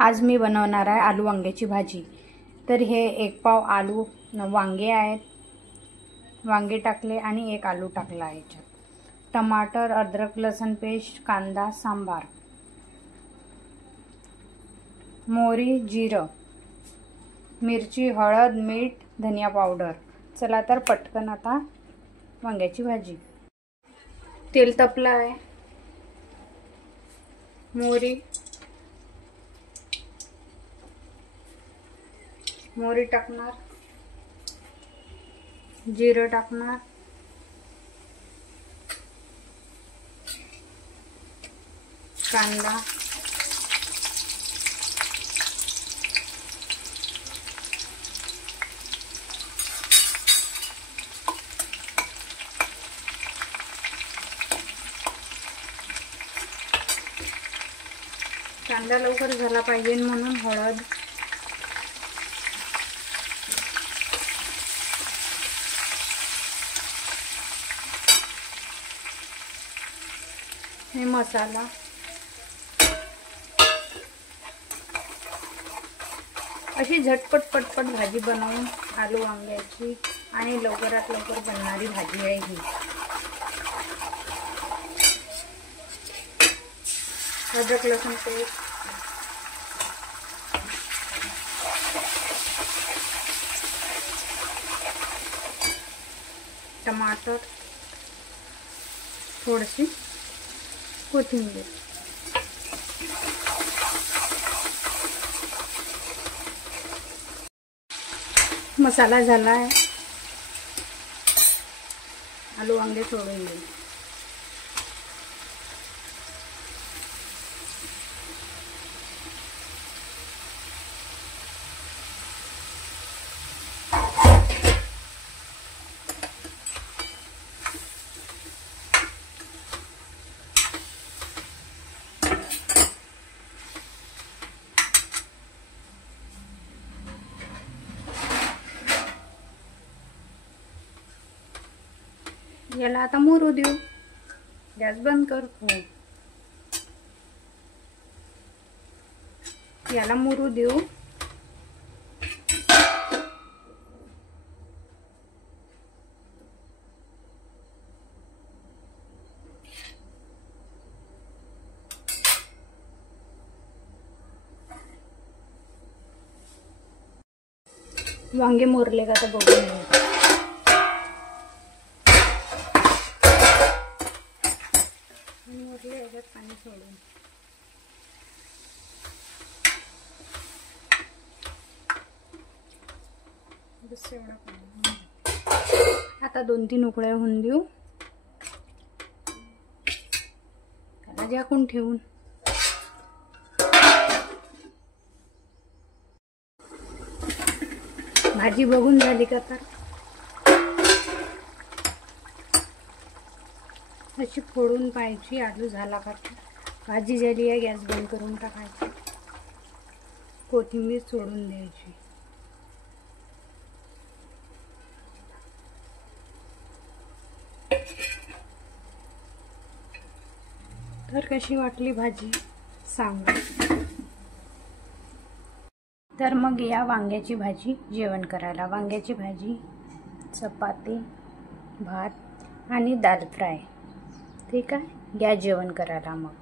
आज मी बनवणार आहे आलू वांग्याची भाजी। तर हे 1 पाव आलू वांगे आहेत, वांगे टाकले आणि 1 आलू टाकला आहे। याच्यात टमाटर, अद्रक लसूण पेस्ट, कांदा, सांबार, मोहरी, जिरं, मिरची, हळद, मीठ, धनिया पावडर। चला तर पटकन आता वांग्याची भाजी। तेल तपलं आहे, मोहरी टाकणार, जिरं टाकणार, कांदा, कांदा लवकर झाला पाहिजे म्हणून हळद, हे मसाला, अशी झटपट पटपट भाजी बनवून आलू वांग्याची आणि लवकरात लवकर बनणारी भाजी आहे ही। अद्रक लसूण पेस्ट, टमाटर, थोडीशी कोथिंबीर, मसाला झाला आहे, आलू वांगे सोडून दे। याला आता मुरू देऊ, गॅस बंद कर। याला मुरू देऊ। वांगे मोरले का तर बघून घेऊ। मोरले याच्यात पाणी सोडून बस एवढा पाणी। आता 2-3 उकळ्या होऊन देऊ, त्याला झाकून ठेवून। भाजी बघून झाली का तर अशी फोडून पाहायची, आलू झाला का। भाजी झाली आहे, गॅस बंद करून टाकायची, कोथिंबीर सोडून द्यायची। तर कशी वाटली भाजी सांगा। तर मग या वांग्याची भाजी जेवण करायला। वांग्याची भाजी, चपाती, भात आणि दाल फ्राय। ठीक आहे, घ्या जेवण करायला मग।